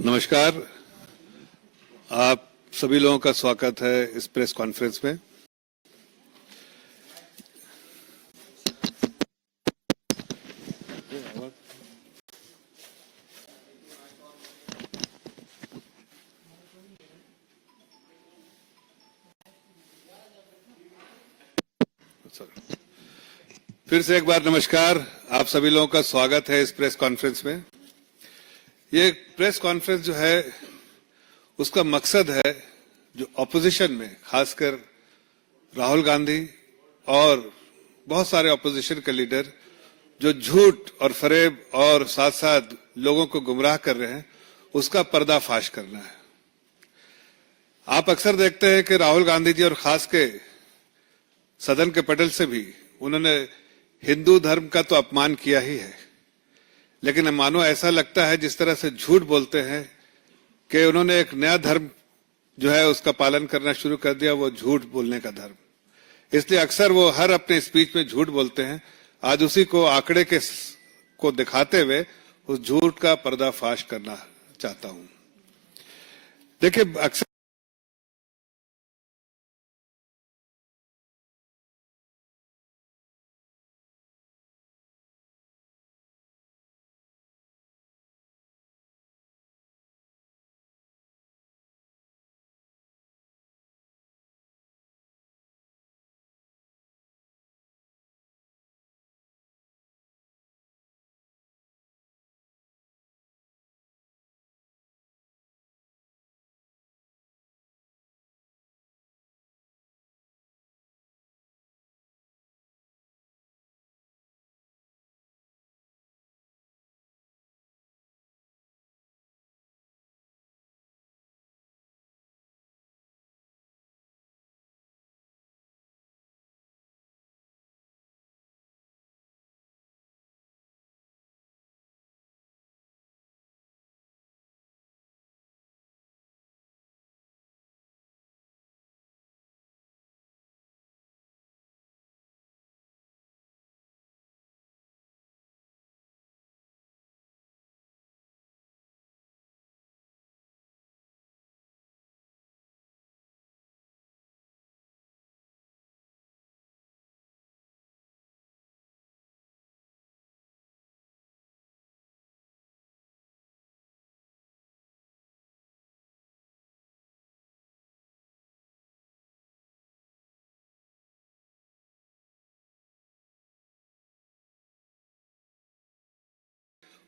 नमस्कार। आप सभी लोगों का स्वागत है इस प्रेस कॉन्फ्रेंस में। फिर से एक बार नमस्कार। आप सभी लोगों का स्वागत है इस प्रेस कॉन्फ्रेंस में। ये प्रेस कॉन्फ्रेंस जो है उसका मकसद है जो ऑपोजिशन में, खासकर राहुल गांधी और बहुत सारे ऑपोजिशन के लीडर जो झूठ और फरेब और साथ साथ लोगों को गुमराह कर रहे हैं, उसका पर्दाफाश करना है। आप अक्सर देखते हैं कि राहुल गांधी जी और खास के सदन के पटल से भी उन्होंने हिंदू धर्म का तो अपमान किया ही है, लेकिन मानो ऐसा लगता है जिस तरह से झूठ बोलते हैं कि उन्होंने एक नया धर्म जो है उसका पालन करना शुरू कर दिया, वो झूठ बोलने का धर्म। इसलिए अक्सर वो हर अपने स्पीच में झूठ बोलते हैं। आज उसी को आंकड़े को दिखाते हुए उस झूठ का पर्दाफाश करना चाहता हूं। देखिए, अक्सर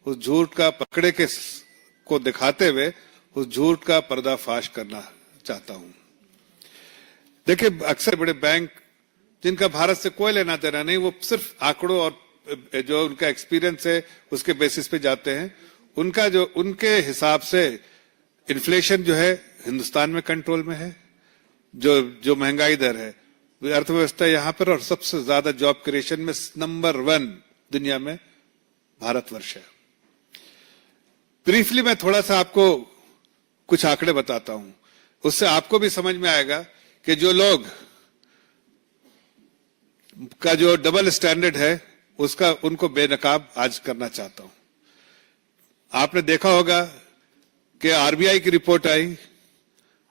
उस झूठ का पकड़े को दिखाते हुए उस झूठ का पर्दाफाश करना चाहता हूं। देखिए, अक्सर बड़े बैंक जिनका भारत से कोई लेना देना नहीं, वो सिर्फ आंकड़ों और जो उनका एक्सपीरियंस है उसके बेसिस पे जाते हैं। उनके हिसाब से इन्फ्लेशन जो है हिंदुस्तान में कंट्रोल में है, जो महंगाई दर है, अर्थव्यवस्था यहाँ पर, और सबसे ज्यादा जॉब क्रिएशन में नंबर 1 दुनिया में भारतवर्ष है। ब्रीफली मैं थोड़ा सा आपको कुछ आंकड़े बताता हूं, उससे आपको भी समझ में आएगा कि जो लोग का जो डबल स्टैंडर्ड है उसका उनको बेनकाब आज करना चाहता हूं। आपने देखा होगा कि आरबीआई की रिपोर्ट आई,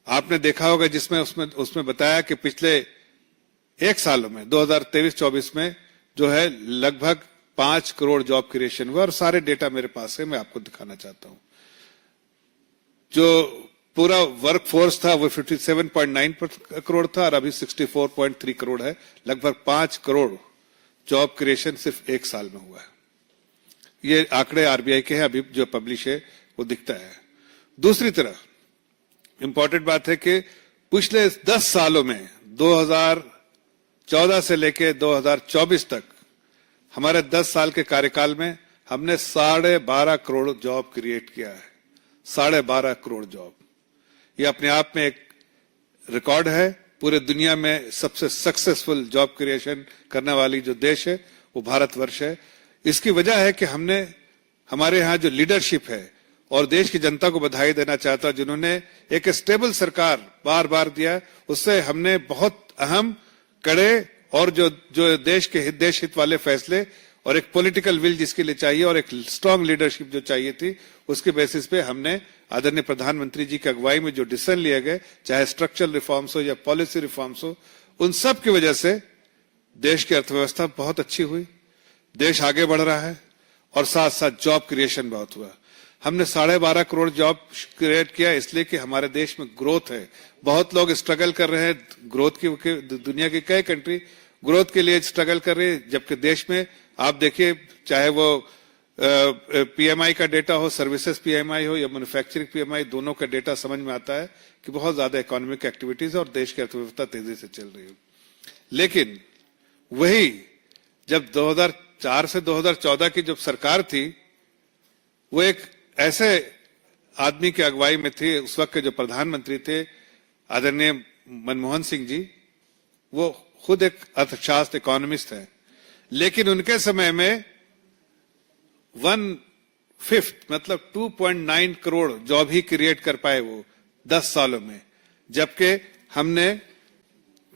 आपने देखा होगा जिसमें उसमें बताया कि पिछले एक सालों में 2023-24 में जो है लगभग 5 करोड़ जॉब क्रिएशन हुआ, और सारे डेटा मेरे पास है, मैं आपको दिखाना चाहता हूं। जो पूरा वर्क फोर्स था वो 57.9 करोड़ था और अभी 64.3 करोड़ है। लगभग 5 करोड़ जॉब क्रिएशन सिर्फ एक साल में हुआ है। ये आंकड़े आरबीआई के हैं, अभी जो पब्लिश है वो दिखता है। दूसरी तरफ इंपॉर्टेंट बात है कि पिछले 10 सालों में 2014 से लेकर 2024 तक हमारे 10 साल के कार्यकाल में हमने 12.5 करोड़ जॉब क्रिएट किया है। 12.5 करोड़ जॉब, ये अपने आप में एक रिकॉर्ड है। पूरे दुनिया में सबसे सक्सेसफुल जॉब क्रिएशन करने वाली जो देश है वो भारतवर्ष है। इसकी वजह है कि हमारे यहाँ जो लीडरशिप है, और देश की जनता को बधाई देना चाहता हूं जिन्होंने एक स्टेबल सरकार बार बार दिया, उससे हमने बहुत अहम, कड़े और जो देश हित वाले फैसले और एक पॉलिटिकल विल जिसके लिए चाहिए और एक स्ट्रांग लीडरशिप जो चाहिए थी, उसके बेसिस पे हमने आदरणीय प्रधानमंत्री जी की अगुवाई में जो डिसीजन लिए गए, चाहे स्ट्रक्चरल रिफॉर्म्स हो या पॉलिसी रिफॉर्म्स हो, उन सब की वजह से देश की अर्थव्यवस्था बहुत अच्छी हुई, देश आगे बढ़ रहा है और साथ साथ जॉब क्रिएशन बहुत हुआ। हमने 12.5 करोड़ जॉब क्रिएट किया इसलिए कि हमारे देश में ग्रोथ है। बहुत लोग स्ट्रगल कर रहे हैं ग्रोथ की, दुनिया की कई कंट्री ग्रोथ के लिए स्ट्रगल कर रही है, जबकि देश में आप देखिए, चाहे वो पीएमआई का डेटा हो, सर्विसेज पीएमआई हो या मैन्युफैक्चरिंग पीएमआई, दोनों का डेटा समझ में आता है कि बहुत ज्यादा इकोनॉमिक एक्टिविटीज और देश की अर्थव्यवस्था तेजी से चल रही है। लेकिन वही जब 2004 से 2014 की जब सरकार थी, वो एक ऐसे आदमी की अगुवाई में थी, उस वक्त के जो प्रधानमंत्री थे आदरणीय मनमोहन सिंह जी, वो खुद एक अर्थशास्त्र इकोनॉमिस्ट है, लेकिन उनके समय में 1/5 मतलब 2.9 करोड़ जॉब ही क्रिएट कर पाए वो 10 सालों में, जबकि हमने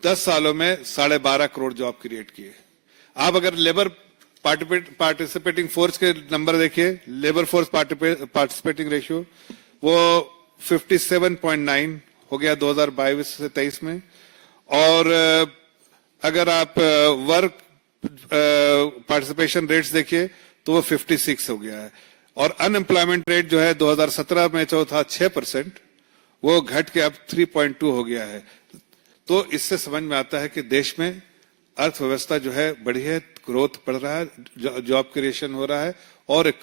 10 सालों में 12.5 करोड़ जॉब क्रिएट किए। आप अगर लेबर पार्टिसिपेटिंग फोर्स के नंबर देखिए, लेबर फोर्स पार्टिसिपेटिंग रेशियो वो 57.9 हो गया 2022 से 23 में, और अगर आप वर्क पार्टिसिपेशन रेट्स देखिए तो वो 56 हो गया है, और अनएम्प्लॉयमेंट रेट जो है 2017 में जो था 6%, वो घट के अब 3.2 हो गया है। तो इससे समझ में आता है कि देश में अर्थव्यवस्था जो है बढ़ी है, ग्रोथ बढ़ रहा है, जॉब क्रिएशन हो रहा है, और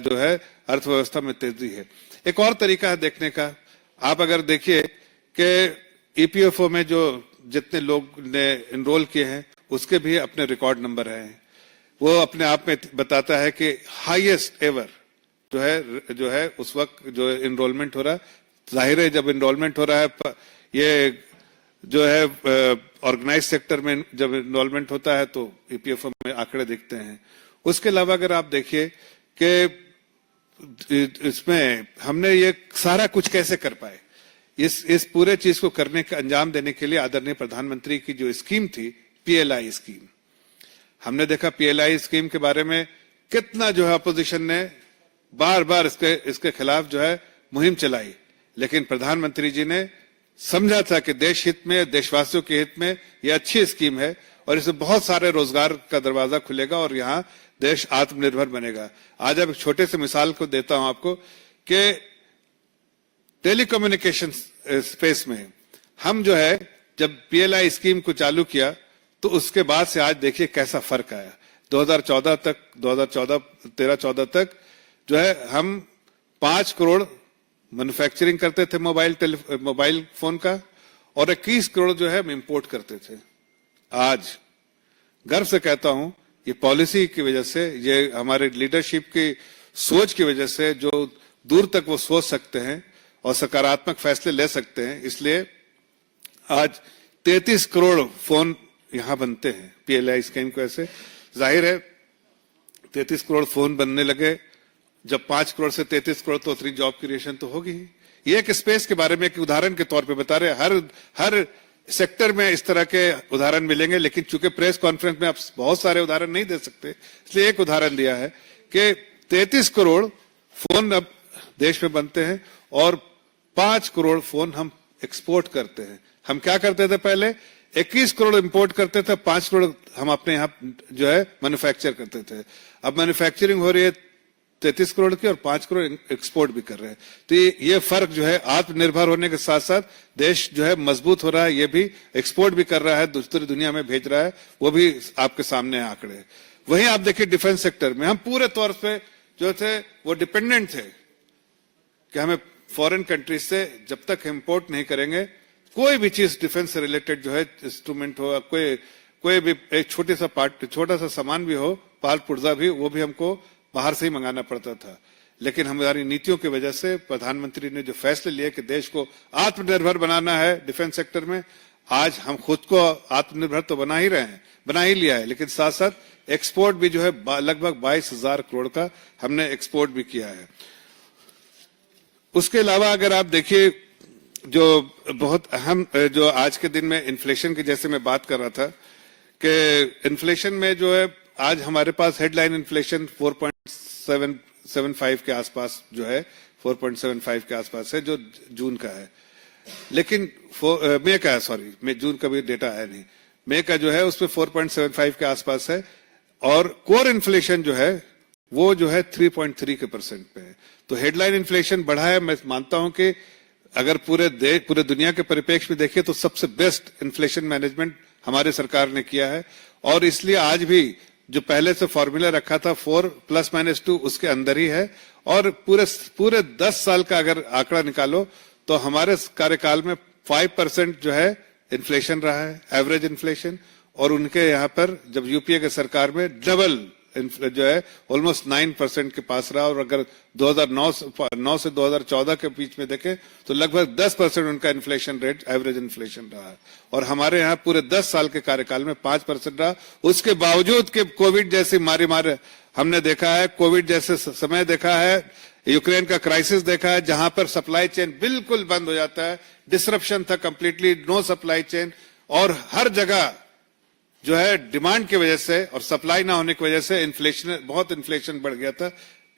जो है अर्थव्यवस्था में तेजी है। एक और तरीका है देखने का, आप अगर देखिए कि ईपीएफओ में जो जितने लोग ने एनरोल किए हैं उसके भी अपने रिकॉर्ड नंबर हैं। वो अपने आप में बताता है कि हाईएस्ट एवर जो है उस वक्त जो एनरोलमेंट हो रहा है, जाहिर है जब एनरोलमेंट हो रहा है, ये जो है ऑर्गेनाइज सेक्टर में जब एनरोलमेंट होता है तो ईपीएफओ में आंकड़े दिखते हैं। उसके अलावा अगर आप देखिए कि इसमें हमने ये सारा कुछ कैसे कर पाए, इस पूरे चीज को करने का अंजाम देने के लिए आदरणीय प्रधानमंत्री की जो स्कीम थी, पीएलआई स्कीम, हमने देखा पीएलआई स्कीम के बारे में कितना जो है अपोजिशन ने बार बार इसके खिलाफ जो है मुहिम चलाई, लेकिन प्रधानमंत्री जी ने समझा था कि देश हित में, देशवासियों के हित में यह अच्छी स्कीम है और इससे बहुत सारे रोजगार का दरवाजा खुलेगा और यहाँ देश आत्मनिर्भर बनेगा। आज अब एक छोटे से मिसाल को देता हूं आपको कि टेलीकम्युनिकेशन स्पेस में हम जो है जब पीएलआई स्कीम को चालू किया तो उसके बाद से आज देखिए कैसा फर्क आया। 2013-14 तक जो है हम 5 करोड़ मैन्युफैक्चरिंग करते थे मोबाइल फोन का, और 21 करोड़ जो है हम इंपोर्ट करते थे। आज गर्व से कहता हूं ये पॉलिसी की वजह से, ये हमारे लीडरशिप की सोच की वजह से, जो दूर तक वो सोच सकते हैं और सकारात्मक फैसले ले सकते हैं, इसलिए आज 33 करोड़ फोन यहां बनते हैं पीएलआई स्कीम को। ऐसे जाहिर है 33 करोड़ फोन बनने लगे, जब 5 करोड़ से 33 करोड़ तो उतनी जॉब क्रिएशन तो होगी ही। ये एक स्पेस के बारे में एक उदाहरण के तौर पे बता रहे हैं, हर सेक्टर में इस तरह के उदाहरण मिलेंगे, लेकिन चूंकि प्रेस कॉन्फ्रेंस में आप बहुत सारे उदाहरण नहीं दे सकते, इसलिए एक उदाहरण दिया है कि 33 करोड़ फोन अब देश में बनते हैं और 5 करोड़ फोन हम एक्सपोर्ट करते हैं। हम क्या करते थे पहले, 21 करोड़ इंपोर्ट करते थे, 5 करोड़ हम अपने यहाँ जो है मैन्युफैक्चर करते थे। अब मैन्युफैक्चरिंग हो रही है 33 करोड़ की और 5 करोड़ एक्सपोर्ट भी कर रहे हैं। तो ये फर्क जो है आत्मनिर्भर होने के साथ साथ देश जो है मजबूत हो रहा है, ये भी एक्सपोर्ट भी कर रहा है, दूसरी दुनिया में भेज रहा है, वो भी आपके सामने आंकड़े। वहीं आप देखिए डिफेंस सेक्टर में हम पूरे तौर पे जो थे वो डिपेंडेंट थे कि हमें फॉरेन कंट्रीज से जब तक इंपोर्ट नहीं करेंगे कोई भी चीज डिफेंस से रिलेटेड जो है इंस्ट्रूमेंट हो, कोई भी एक छोटा सा सामान भी हो, पाल पुर्जा भी, वो भी हमको बाहर से ही मंगाना पड़ता था। लेकिन हमारी नीतियों की वजह से प्रधानमंत्री ने जो फैसले लिए कि देश को आत्मनिर्भर बनाना है डिफेंस सेक्टर में, आज हम खुद को आत्मनिर्भर तो बना ही लिया है, लेकिन साथ साथ एक्सपोर्ट भी जो है लगभग 22,000 करोड़ का हमने एक्सपोर्ट भी किया है। उसके अलावा अगर आप देखिए जो बहुत अहम, जो आज के दिन में इन्फ्लेशन की जैसे मैं बात कर रहा था कि इन्फ्लेशन में जो है आज हमारे पास हेडलाइन इन्फ्लेशन 4.75 के आसपास जो है 4.75 के आसपास है जो जून का है। लेकिन मई का है, सॉरी, मई जून का भी डेटा है नहीं, मई का जो है उसमें 4.75 के आसपास है। और कोर इन्फ्लेशन जो है वो जो है 3.3 के परसेंट पे है। तो हेडलाइन इन्फ्लेशन बढ़ा है। मैं मानता हूं कि अगर पूरे दुनिया के परिप्रेक्ष्य में देखिए तो सबसे बेस्ट इन्फ्लेशन मैनेजमेंट हमारी सरकार ने किया है। और इसलिए आज भी जो पहले से फॉर्मूला रखा था 4+-2 उसके अंदर ही है। और पूरे 10 साल का अगर आंकड़ा निकालो तो हमारे कार्यकाल में 5% जो है इन्फ्लेशन रहा है, एवरेज इन्फ्लेशन। और उनके यहाँ पर जब यूपीए के सरकार में डबल जो है ऑलमोस्ट 9% के पास रहा। और अगर 2009 से 2014 के बीच में देखें तो लगभग 10% उनका इन्फ्लेशन रेट, एवरेज इन्फ्लेशन रहा है। और हमारे यहाँ पूरे 10 साल के कार्यकाल में 5% रहा। उसके बावजूद कि कोविड जैसी मारी हमने देखा है, कोविड जैसे समय देखा है, यूक्रेन का क्राइसिस देखा है, जहां पर सप्लाई चेन बिल्कुल बंद हो जाता है, डिसरप्शन था, कंप्लीटली नो सप्लाई चेन। और हर जगह जो है डिमांड की वजह से और सप्लाई ना होने की वजह से बहुत इन्फ्लेशन बढ़ गया था।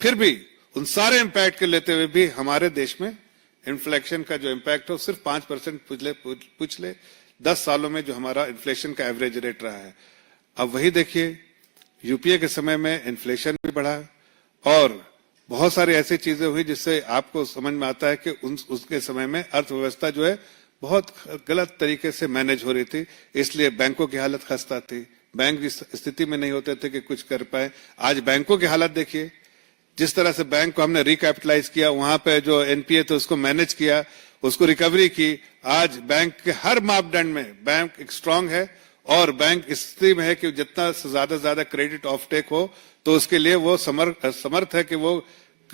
फिर भी उन सारे इंपैक्ट के लेते हुए भी हमारे देश में इन्फ्लेशन का जो इंपैक्ट है सिर्फ 5% पिछले 10 सालों में जो हमारा इन्फ्लेशन का एवरेज रेट रहा है। अब वही देखिए, यूपीए के समय में इन्फ्लेशन भी बढ़ा और बहुत सारी ऐसी चीजें हुई जिससे आपको समझ में आता है कि उसके समय में अर्थव्यवस्था जो है बहुत गलत तरीके से मैनेज हो रही थी। इसलिए बैंकों की हालत खस्ता थी, बैंक इस स्थिति में नहीं होते थे कि कुछ कर पाए। आज बैंकों की हालत देखिए, जिस तरह से बैंक को हमने रिकैपिटलाइज किया, वहां पे जो एनपीए थे उसको मैनेज किया, उसको रिकवरी की। आज बैंक के हर मापदंड में बैंक एक स्ट्रांग है और बैंक इस स्थिति में है कि जितना से ज्यादा क्रेडिट ऑफ टेक हो तो उसके लिए वो समर्थ है कि वो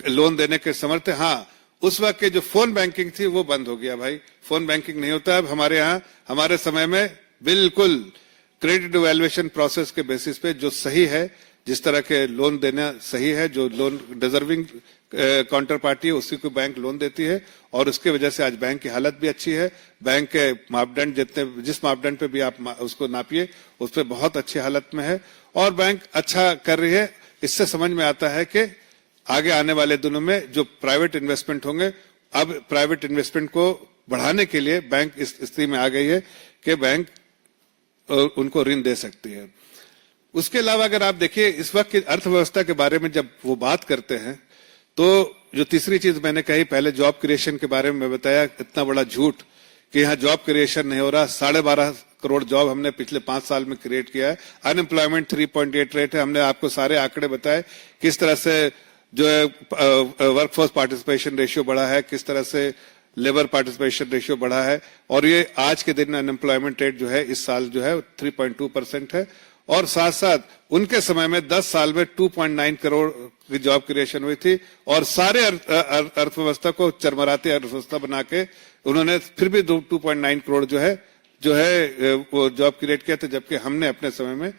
लोन देने के समर्थ है। हाँ, उस वक्त के जो फोन बैंकिंग थी वो बंद हो गया भाई, फोन बैंकिंग नहीं होता अब हमारे यहाँ। हमारे समय में बिल्कुल क्रेडिट इवैल्यूएशन प्रोसेस के बेसिस पे जो सही है, जिस तरह के लोन देना सही है, जो लोन डिजर्विंग काउंटर पार्टी है उसी को बैंक लोन देती है। और उसके वजह से आज बैंक की हालत भी अच्छी है। बैंक के मापदंड जिस मापदंड पे भी आप उसको नापिए उस पर बहुत अच्छी हालत में है और बैंक अच्छा कर रही है। इससे समझ में आता है कि आगे आने वाले दिनों में जो प्राइवेट इन्वेस्टमेंट होंगे, अब प्राइवेट इन्वेस्टमेंट को बढ़ाने के लिए बैंक इस स्थिति में आ गई है कि बैंक उनको ऋण दे सकती है। उसके अलावा अगर आप देखिए इस वक्त की अर्थव्यवस्था के बारे में जब वो बात करते हैं तो जो तीसरी चीज मैंने कही, पहले जॉब क्रिएशन के बारे में बताया, इतना बड़ा झूठ कि यहाँ जॉब क्रिएशन नहीं हो रहा। 12.5 करोड़ जॉब हमने पिछले 5 साल में क्रिएट किया है। अनएम्प्लॉयमेंट 3.8 रेट है। हमने आपको सारे आंकड़े बताए किस तरह से जो है वर्कफोर्स पार्टिसिपेशन रेशियो बढ़ा है, किस तरह से लेबर पार्टिसिपेशन रेशियो बढ़ा है। और ये आज के दिन अनएम्प्लॉयमेंट रेट जो है इस साल जो है 3.2% है। और साथ साथ उनके समय में 10 साल में 2.9 करोड़ की जॉब क्रिएशन हुई थी और सारे अर्थव्यवस्था को चरमराती अर्थव्यवस्था बना के उन्होंने फिर भी 2.9 करोड़ जो है वो जॉब क्रिएट किया था। जबकि हमने अपने समय में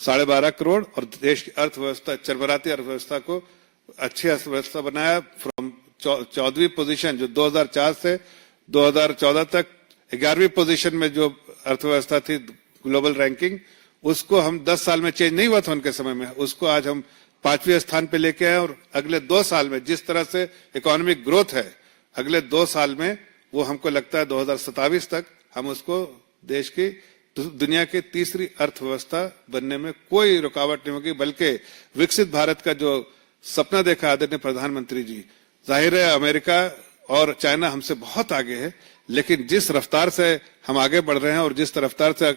12.5 करोड़ और देश की अर्थव्यवस्था, चरमराती अर्थव्यवस्था को अच्छी अर्थव्यवस्था बनाया। फ्रॉम 14वीं पोजीशन जो 2004 से 2014 तक 11वीं पोजीशन में जो अर्थव्यवस्था थी ग्लोबल रैंकिंग, उसको हम 10 साल में चेंज नहीं हुआ था उनके समय में, उसको आज हम 5वें स्थान पे लेके आए। और अगले 2 साल में जिस तरह से इकोनॉमिक ग्रोथ है, अगले 2 साल में वो हमको लगता है 2027 तक हम उसको देश की दुनिया की तीसरी अर्थव्यवस्था बनने में कोई रुकावट नहीं होगी। बल्कि विकसित भारत का जो सपना देखा आदरणीय प्रधानमंत्री जी, जाहिर है अमेरिका और चाइना हमसे बहुत आगे है, लेकिन जिस रफ्तार से हम आगे बढ़ रहे हैं और जिस रफ्तार से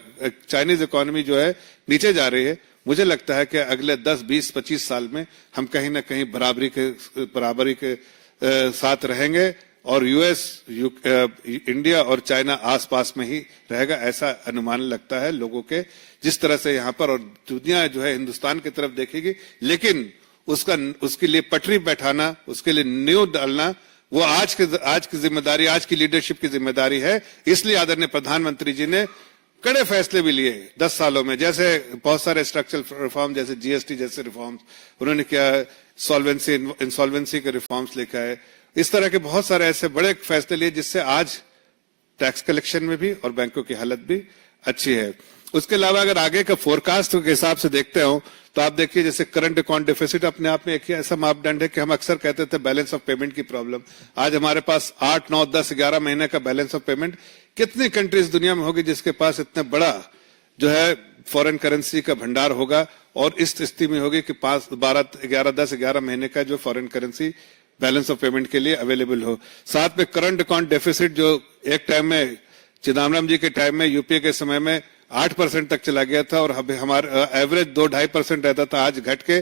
चाइनीज इकोनॉमी जो है नीचे जा रही है, मुझे लगता है कि अगले 10, 20, 25 साल में हम कहीं ना कहीं बराबरी के साथ रहेंगे और यूएस, इंडिया और चाइना आसपास में ही रहेगा, ऐसा अनुमान लगता है लोगों के। जिस तरह से यहाँ पर और दुनिया जो है हिंदुस्तान की तरफ देखेगी, लेकिन उसके लिए पटरी बैठाना, उसके लिए नींव डालना, वो आज की जिम्मेदारी, आज की लीडरशिप की जिम्मेदारी है। इसलिए आदरणीय प्रधानमंत्री जी ने कड़े फैसले भी लिए 10 सालों में, जैसे बहुत सारे स्ट्रक्चरल रिफॉर्म, जैसे जीएसटी जैसे रिफॉर्म्स उन्होंने किया है, इंसॉल्वेंसी के रिफॉर्म्स लेकर आए। इस तरह के बहुत सारे ऐसे बड़े फैसले लिए जिससे आज टैक्स कलेक्शन में भी और बैंकों की हालत भी अच्छी है। उसके अलावा अगर आगे का फोरकास्ट के हिसाब से देखते हो तो आप देखिए जैसे करंट अकाउंट डेफिसिट अपने आप में एक ही ऐसा मापदंड है कि हम अक्सर कहते थे बैलेंस ऑफ पेमेंट की प्रॉब्लम। आज हमारे पास 8, 9, 10, 11 महीने का बैलेंस ऑफ पेमेंट। कितनी कंट्रीज दुनिया में होगी जिसके पास इतना बड़ा जो है फॉरेन करेंसी का भंडार होगा और इस स्थिति में होगी कि 5, 12, 11, 10, 11 महीने का जो foreign currency balance of payment के लिए अवेलेबल हो। साथ में करंट अकाउंट डेफिसिट जो एक टाइम में चिदम्बरम जी के टाइम में यूपीए के समय में 8% तक चला गया था और अभी हमारा एवरेज 2-2.5% रहता था, आज घट के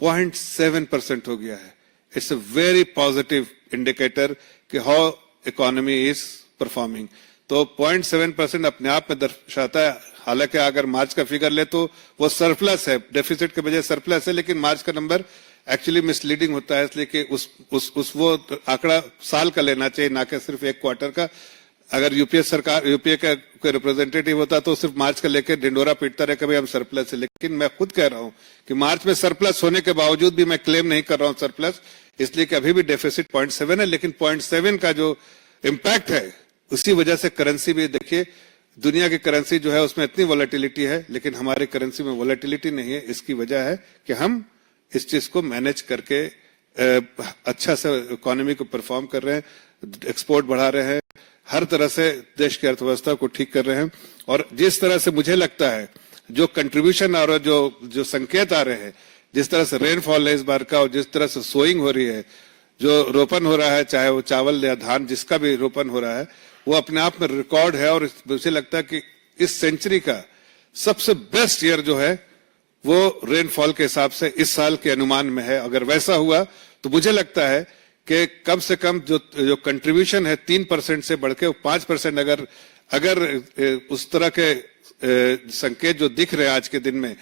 0.7% हो गया है। It's a very positive indicator कि हाउ इकोनॉमी इज परफॉर्मिंग। तो 0.7% अपने आप में दर्शाता है। हालांकि अगर मार्च का फिगर ले तो वो सरप्लस है, डेफिसिट के बजाय सरप्लस है, लेकिन मार्च का नंबर एक्चुअली मिसलीडिंग होता है, इसलिए कि उस वो आंकड़ा साल का लेना चाहिए, ना कि सिर्फ एक क्वार्टर का। अगर यूपीए का कोई रिप्रेजेंटेटिव होता तो सिर्फ मार्च का लेकर ढिंडोरा पीटता रहे कभी हम सरप्लस है, लेकिन मैं खुद कह रहा हूं कि मार्च में सरप्लस होने के बावजूद भी मैं क्लेम नहीं कर रहा हूं सरप्लस, इसलिए कि अभी भी डेफिसिट 0.7 है, लेकिन 0.7 का जो इम्पैक्ट है उसी वजह से करेंसी भी देखिए, दुनिया की करेंसी जो है उसमें इतनी वॉलेटिलिटी है, लेकिन हमारी करेंसी में वॉलेटिलिटी नहीं है। इसकी वजह है कि हम इस चीज को मैनेज करके अच्छा से इकोनॉमी को परफॉर्म कर रहे हैं, एक्सपोर्ट बढ़ा रहे हैं, हर तरह से देश की अर्थव्यवस्था को ठीक कर रहे हैं। और जिस तरह से मुझे लगता है जो कंट्रीब्यूशन और जो संकेत आ रहे हैं, जिस तरह से रेनफॉल है इस बार का और जिस तरह से सोइंग हो रही है, जो रोपन हो रहा है, चाहे वो चावल या धान जिसका भी रोपन हो रहा है, वो अपने आप में रिकॉर्ड है। और मुझे लगता है कि इस सेंचुरी का सबसे बेस्ट ईयर जो है वो रेनफॉल के हिसाब से इस साल के अनुमान में है। अगर वैसा हुआ तो मुझे लगता है कि कम से कम जो कंट्रीब्यूशन है 3% से बढ़ के 5%, अगर उस तरह के संकेत जो दिख रहे हैं आज के दिन में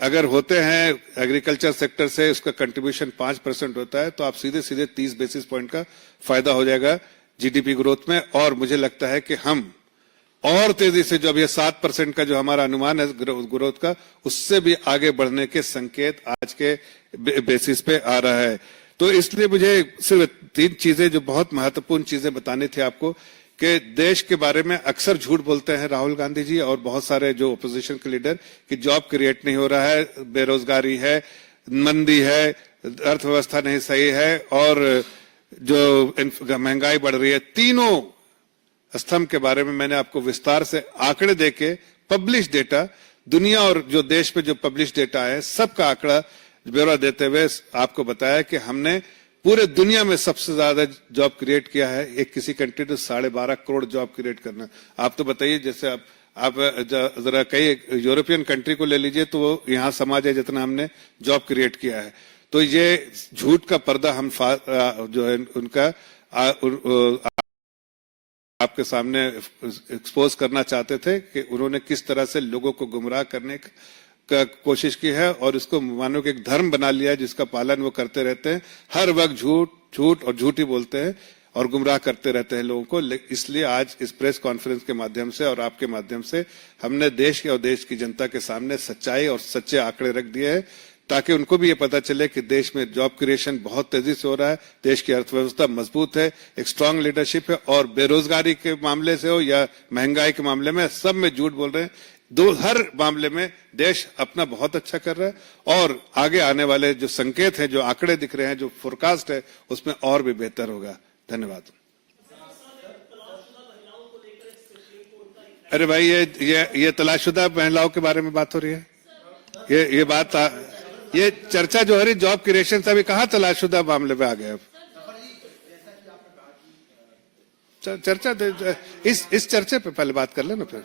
अगर होते हैं एग्रीकल्चर सेक्टर से, उसका कंट्रीब्यूशन 5% होता है, तो आप सीधे सीधे 30 बेसिस पॉइंट का फायदा हो जाएगा जीडीपी ग्रोथ में। और मुझे लगता है कि हम और तेजी से जो अब ये 7% का जो हमारा अनुमान है ग्रोथ का, उससे भी आगे बढ़ने के संकेत आज के बेसिस पे आ रहा है। तो इसलिए मुझे सिर्फ 3 चीजें जो बहुत महत्वपूर्ण चीजें बतानी थी आपको, कि देश के बारे में अक्सर झूठ बोलते हैं राहुल गांधी जी और बहुत सारे जो ओपोजिशन के लीडर कि जॉब क्रिएट नहीं हो रहा है, बेरोजगारी है, मंदी है, अर्थव्यवस्था नहीं सही है और जो महंगाई बढ़ रही है। तीनों स्तंभ के बारे में मैंने आपको विस्तार से आंकड़े देके पब्लिश डेटा, दुनिया और जो देश में जो पब्लिश डेटा है सबका आंकड़ा ब्यौरा देते हुए आपको बताया कि हमने पूरे दुनिया में सबसे ज्यादा जॉब क्रिएट किया है। एक किसी कंट्री ने 12.5 करोड़ जॉब क्रिएट करना। आप तो बताइए, जैसे आप जरा कई यूरोपियन कंट्री को ले लीजिए तो वो यहाँ समाज है जितना हमने जॉब क्रिएट किया है। तो ये झूठ का पर्दा हम जो है उनका आपके सामने एक्सपोज करना चाहते थे कि उन्होंने किस तरह से लोगों को गुमराह करने का कोशिश की है और इसको मानो कि एक धर्म बना लिया है जिसका पालन वो करते रहते हैं। हर वक्त झूठ और झूठ ही बोलते हैं और गुमराह करते रहते हैं लोगों को। इसलिए आज इस प्रेस कॉन्फ्रेंस के माध्यम से और आपके माध्यम से हमने देश के और देश की जनता के सामने सच्चाई और सच्चे आंकड़े रख दिए हैं, ताकि उनको भी ये पता चले कि देश में जॉब क्रिएशन बहुत तेजी से हो रहा है, देश की अर्थव्यवस्था मजबूत है, एक स्ट्रांग लीडरशिप है और बेरोजगारी के मामले से हो या महंगाई के मामले में सब में झूठ बोल रहे हैं। हर मामले में देश अपना बहुत अच्छा कर रहा है और आगे आने वाले जो संकेत हैं, जो आंकड़े दिख रहे हैं, जो फोरकास्ट है, उसमें और भी बेहतर होगा। धन्यवाद। अरे भाई, ये तलाशशुदा महिलाओं के बारे में बात हो रही है। ये चर्चा जो है जॉब क्रिएशन से अभी कहाँ तलाशशुदा मामले में आ गए। चर्चा इस चर्चे पे पहले बात कर लेना फिर।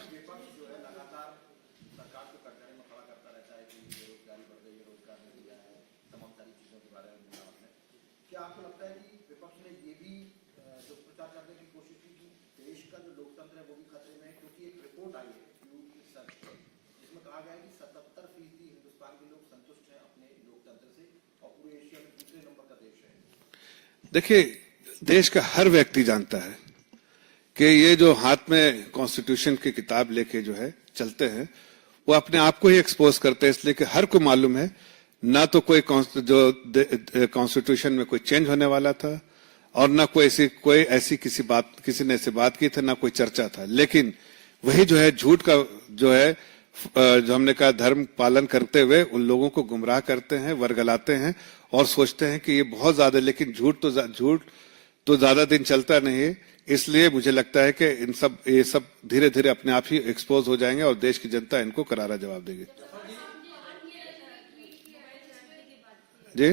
देखिए, देश का हर व्यक्ति जानता है कि ये जो हाथ में कॉन्स्टिट्यूशन की किताब लेके जो है चलते हैं, वो अपने आप को ही एक्सपोज करते हैं, इसलिए कि हर को मालूम है ना तो कोई कॉन्स्टिट्यूशन में कोई चेंज होने वाला था और ना कोई ऐसी किसी ने ऐसी बात की थी, ना कोई चर्चा था। लेकिन वही जो है झूठ का जो है जो हमने कहा धर्म पालन करते हुए उन लोगों को गुमराह करते हैं, वर्गलाते हैं और सोचते हैं कि ये बहुत ज्यादा, लेकिन झूठ तो ज्यादा दिन चलता नहीं है। इसलिए मुझे लगता है कि ये सब धीरे धीरे अपने आप ही एक्सपोज हो जाएंगे और देश की जनता इनको करारा जवाब देगी। जी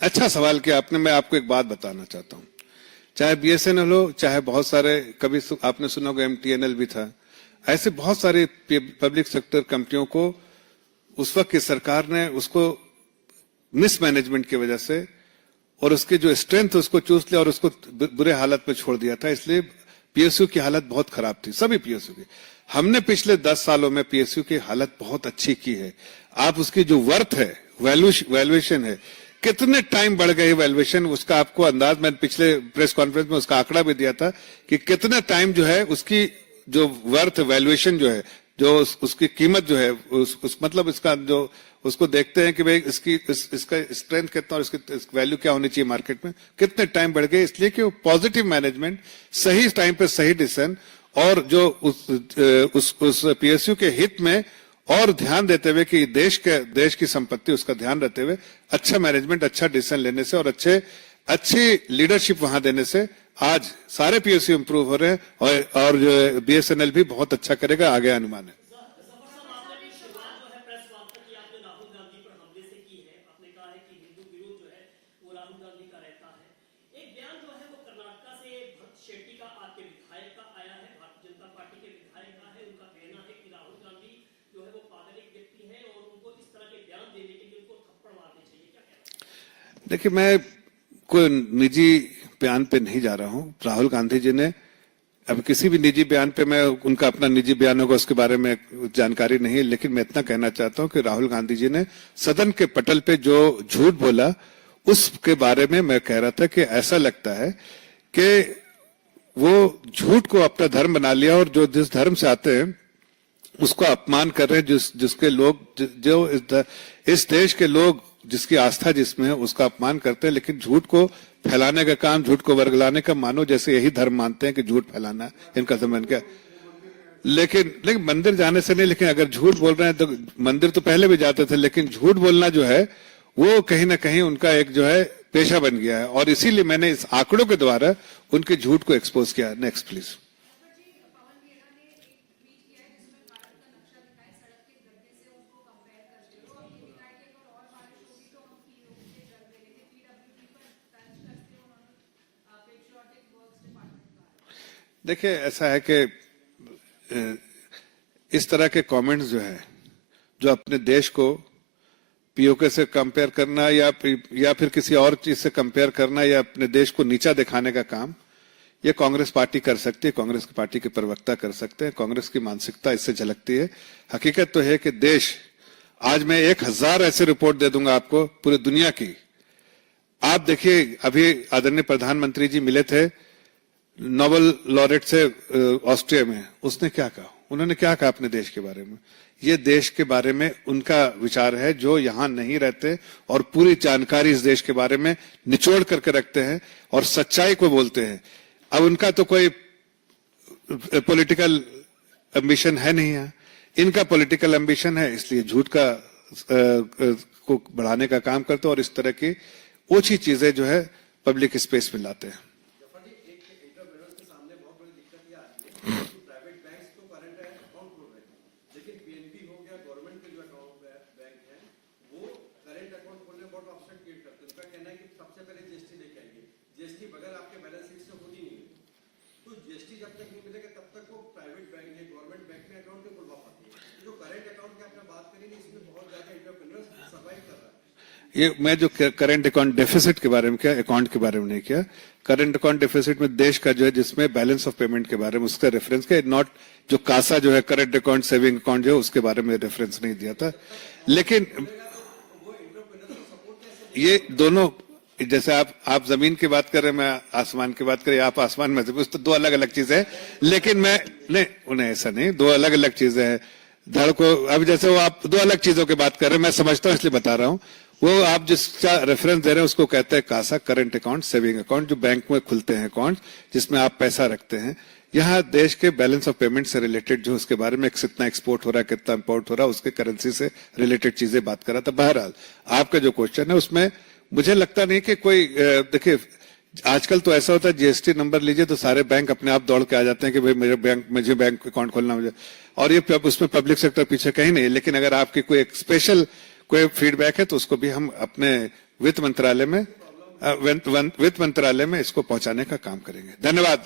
अच्छा सवाल किया आपने। मैं आपको एक बात बताना चाहता हूं, चाहे बीएसएनएल हो, चाहे बहुत सारे, कभी आपने सुना होगा एमटीएनएल भी था, ऐसे बहुत सारे पब्लिक सेक्टर कंपनियों को उस वक्त की सरकार ने उसको मिसमैनेजमेंट की वजह से और उसकी जो स्ट्रेंथ उसको चूस लिया और उसको बुरे हालत में छोड़ दिया था। इसलिए पीएसयू की हालत बहुत खराब थी, सभी पीएसयू की। हमने पिछले 10 सालों में पीएसयू की हालत बहुत अच्छी की है। आप उसकी जो वर्थ है, वैल्यूएशन है, कितने टाइम बढ़ गई वैल्यूएशन, उसका आपको अंदाज, मैंने पिछले प्रेस कॉन्फ्रेंस में उसका आंकड़ा भी दिया था कि कितने टाइम जो है उसकी जो वर्थ वैल्यूएशन जो है, जो उसकी कीमत जो है, मतलब इसका जो उसको देखते हैं कि भाई इसका स्ट्रेंथ कितना और इसकी वैल्यू क्या होनी चाहिए मार्केट में, कितने टाइम बढ़ गए। इसलिए कि पॉजिटिव मैनेजमेंट, सही टाइम पे सही डिसीजन और जो उस पीएसयू के हित में और ध्यान देते हुए कि देश की संपत्ति उसका ध्यान रखते हुए अच्छा मैनेजमेंट, अच्छा डिसीजन लेने से और अच्छी लीडरशिप वहां देने से आज सारे पीएसयू इंप्रूव हो रहे हैं और जो बीएसएनएल भी बहुत अच्छा करेगा, आगे अनुमान है। देखिए, मैं कोई निजी बयान पे नहीं जा रहा हूं। राहुल गांधी जी ने, अब किसी भी निजी बयान पे, मैं उनका अपना निजी बयान होगा उसके बारे में जानकारी नहीं है, लेकिन मैं इतना कहना चाहता हूं कि राहुल गांधी जी ने सदन के पटल पे जो झूठ बोला उसके बारे में मैं कह रहा था कि ऐसा लगता है कि वो झूठ को अपना धर्म बना लिया और जो जिस धर्म से आते हैं उसको अपमान कर रहे हैं, जिसके लोग जो इस देश के लोग जिसकी आस्था जिसमें है उसका अपमान करते हैं। लेकिन झूठ को फैलाने का काम, झूठ को वर्गलाने का, मानो जैसे यही धर्म मानते हैं कि झूठ फैलाना इनका समझ क्या। लेकिन मंदिर जाने से नहीं, लेकिन अगर झूठ बोल रहे हैं तो मंदिर तो पहले भी जाते थे, लेकिन झूठ बोलना जो है वो कहीं ना कहीं उनका एक जो है पेशा बन गया है और इसीलिए मैंने इस आंकड़ों के द्वारा उनके झूठ को एक्सपोज किया। Next please. देखिए, ऐसा है कि इस तरह के कमेंट्स जो है, जो अपने देश को पीओके से कंपेयर करना या फिर किसी और चीज से कंपेयर करना या अपने देश को नीचा दिखाने का काम, ये कांग्रेस पार्टी कर सकती है, कांग्रेस की पार्टी के प्रवक्ता कर सकते हैं। कांग्रेस की मानसिकता इससे झलकती है। हकीकत तो है कि देश, आज मैं 1000 ऐसे रिपोर्ट दे दूंगा आपको पूरी दुनिया की। आप देखिए, अभी आदरणीय प्रधानमंत्री जी मिले थे नोबेल लॉरेट से ऑस्ट्रिया में। उसने क्या कहा, उन्होंने क्या कहा अपने देश के बारे में? ये देश के बारे में उनका विचार है, जो यहाँ नहीं रहते और पूरी जानकारी इस देश के बारे में निचोड़ करके रखते हैं और सच्चाई को बोलते हैं। अब उनका तो कोई पॉलिटिकल एम्बिशन है नहीं है, इनका पॉलिटिकल एम्बिशन है, इसलिए झूठ का को बढ़ाने का काम करते हैं और इस तरह की ओछी चीजें जो है पब्लिक स्पेस में लाते हैं। ये मैं जो करंट अकाउंट डेफिसिट के बारे में किया, अकाउंट के बारे में नहीं किया। करंट अकाउंट डेफिसिट में देश का जो है, जिसमें बैलेंस ऑफ पेमेंट के बारे में उसका रेफरेंस किया, नॉट जो कासा जो है करंट अकाउंट सेविंग अकाउंट जो है उसके बारे में रेफरेंस नहीं दिया था। लेकिन ये दोनों जैसे आप जमीन की बात कर रहे हैं, मैं आसमान की बात करें, आप आसमान में तो दो अलग अलग चीजें हैं। लेकिन मैं नहीं, उन्हें ऐसा नहीं, दो अलग अलग चीजें हैं। धड़ को अब जैसे वो आप दो अलग चीजों की बात कर रहे हैं, मैं समझता हूं इसलिए बता रहा हूं। वो आप जिसका रेफरेंस दे रहे हैं उसको कहते हैं CASA, current account, saving account, जो बैंक में खुलते हैं अकाउंट जिसमें आप पैसा रखते हैं। यहाँ देश के बैलेंस ऑफ पेमेंट से रिलेटेड जो उसके बारे में कितना एक्सपोर्ट हो रहा है, कितना इंपोर्ट हो रहा है, उसके करेंसी से रिलेटेड चीजें बात कर रहा था। बहरहाल आपका जो क्वेश्चन है उसमें मुझे लगता नहीं कि कोई देखिए, आजकल तो ऐसा होता है जीएसटी नंबर लीजिए तो सारे बैंक अपने आप दौड़ के आ जाते हैं कि भाई मुझे बैंक अकाउंट खोलना, मुझे, और ये उसमें पब्लिक सेक्टर पीछे कहीं नहीं है। लेकिन अगर आपकी कोई एक स्पेशल कोई फीडबैक है तो उसको भी हम अपने वित्त मंत्रालय में इसको पहुंचाने का काम करेंगे। धन्यवाद।